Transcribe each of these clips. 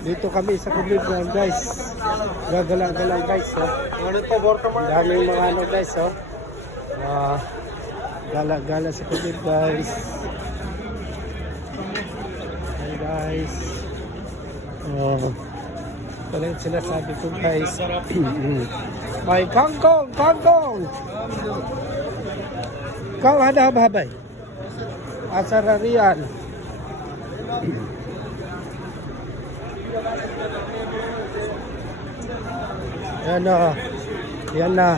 Dito kami sa Kuligan guys. Gagala-gala guys. Oh. Ang daming mga ano guys. Oh. Gala-gala sa Kuligan guys. Hi guys. Oh. Wala yung sinasabi ko guys. May kangkong! Kangkong! Kau ada habay. Asararian. Yan na. Yan na.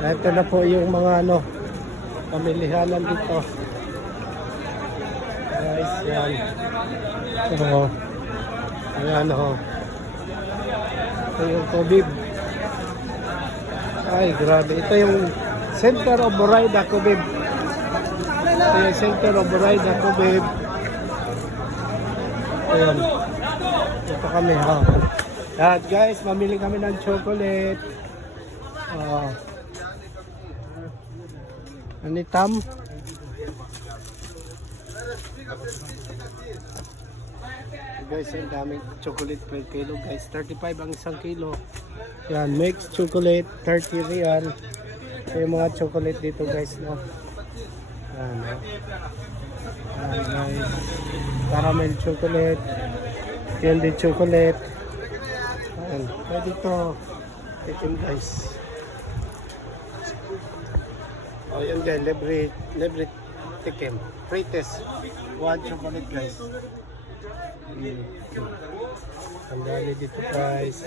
Ito na po yung mga ano pamilihanan dito. Guys, yan. So, ayan o. Ito yung Cubib. Ay, grabe. Ito yung Center of Borayda, Cubib. Ito yung Center of Borayda, Cubib. Ayan. Ito kami, ha. At guys, mamili kami ng chocolate. Anitam. Guys, ang daming chocolate per kilo guys. 35 ang isang kilo. Yan, mixed chocolate, 30 real. Ito yung mga chocolate dito guys, no? Yan, no? Yan guys. Caramel chocolate. Candy chocolate. Yan. Pwede ito. Itim guys. O yun guys, libre tikim. Free test. One chocolate guys. Ang dami dito guys.